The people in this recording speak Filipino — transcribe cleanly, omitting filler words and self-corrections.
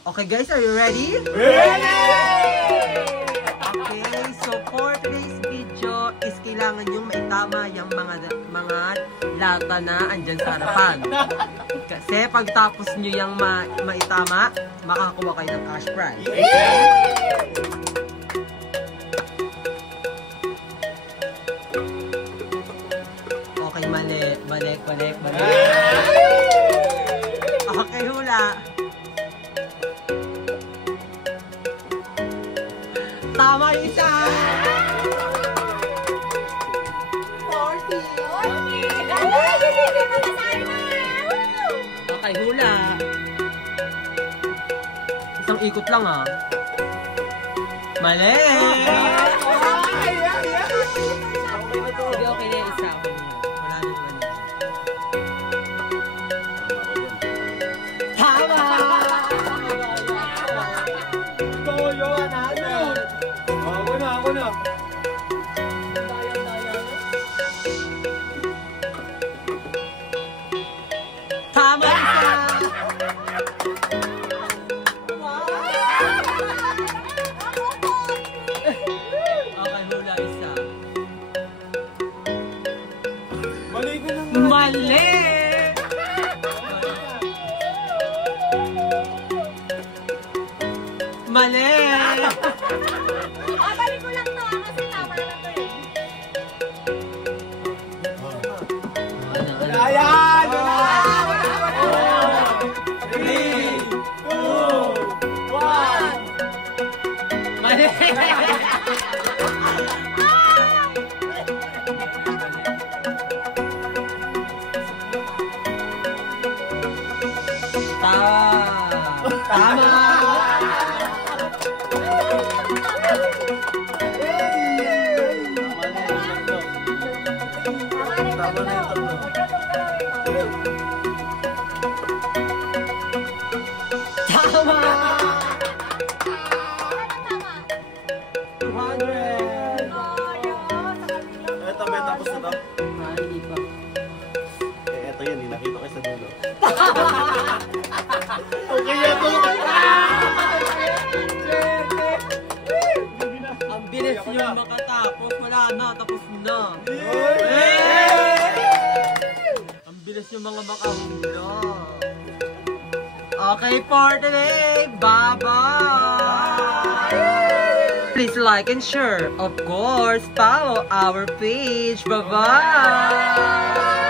Okay guys, are you ready? Ready! Okay, so for today's video is kailangan yung maitama yung mga lata na andyan sa harapan. Kasi pagtapos nyo yung maitama, makakuha kayo ng cash prize. Okay, mali. Balik. Okay, hula. Tama yung isa! 40! Okay, hula. Isang ikot lang ah. Mali! Okay na yung isa. Wala din mali. Tama! Toyo! Ako na. Tama isa! Okay, hula isa. Mali ko lang. Mali! Mali! Balik ko lang to kasi tama na to eh. Ayan! 3, 2, 1! Mali! Tama! Tama! 200! Ito ba tapos na to? Hindi pa. Ito yan, nakita ko sa dulo. Okay na to! Ang bilis yung makatapos. Wala na, tapos na. Ang bilis yung mga makahula. Okay for today. Bye-bye. Please like and share. Of course, follow our page. Bye-bye.